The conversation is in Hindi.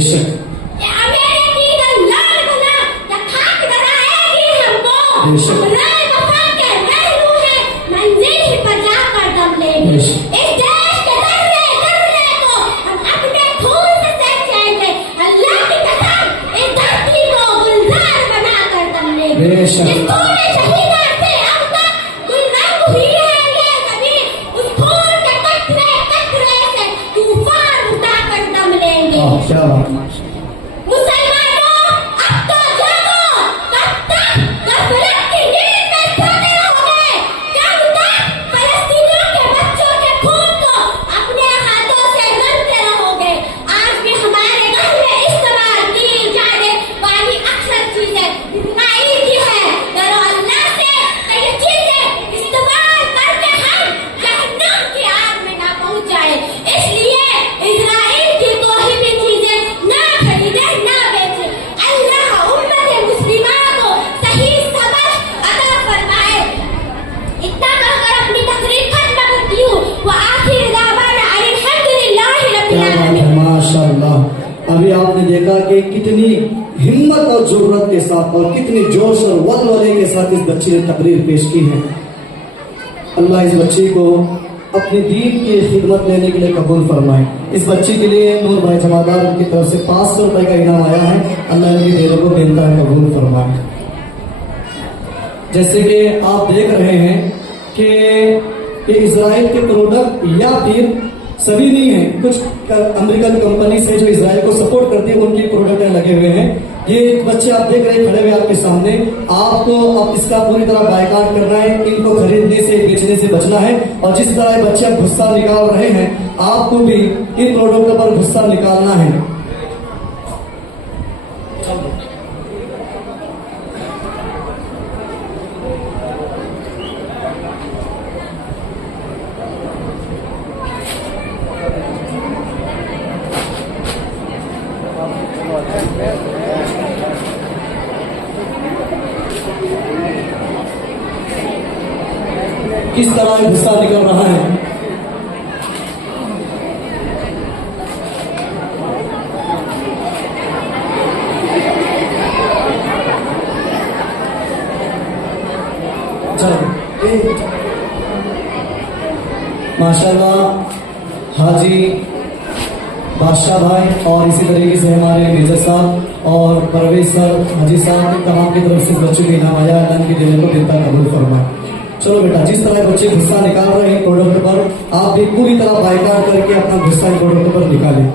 बेशक बेशक क्या बात माशाअल्लाह। अभी आपने देखा कि कितनी हिम्मत और जुर्रत के साथ और कितनी जोश और वलवले के साथ इस बच्ची ने तकरीर पेश की है। अल्लाह इस बच्ची को अपनी दीन की खिदमत लेने के लिए कबूल फरमाए। इस बच्ची के लिए नूर भाई जमादार की तरफ से 500 रुपए का इनाम आया है। अल्लाह इनकी देरों को बेहतर कबूल फरमाए। जैसे कि आप देख रहे हैं कि इजराइल के प्रोडक्ट या फिर सभी नहीं है, कुछ अमेरिकन कंपनी से जो इजराइल को सपोर्ट करती है उनके प्रोडक्ट लगे हुए हैं। ये बच्चे आप देख रहे हैं खड़े हुए आपके सामने, आपको अब इसका पूरी तरह बायकॉट करना है, इनको खरीदने से बेचने से बचना है। और जिस तरह ये बच्चे गुस्सा निकाल रहे हैं, आपको भी इन प्रोडक्टों पर गुस्सा निकालना है। किस तरह गुस्सा निकल रहा है। माशाल्लाह हाजी बादशाह भाई और इसी तरीके से हमारे मेजर साहब और परवेज सर, हाजी साहब, तमाम की तरफ से बच्चों के इनाम आया। अल्लाह की दिल को बेहतर कबूल फरमाए। चलो बेटा, जिस तरह बच्चे गुस्सा निकाल रहे हैं प्रोडक्ट पर, आप भी पूरी तरह बायकॉट करके अपना गुस्सा प्रोडक्ट पर निकालें।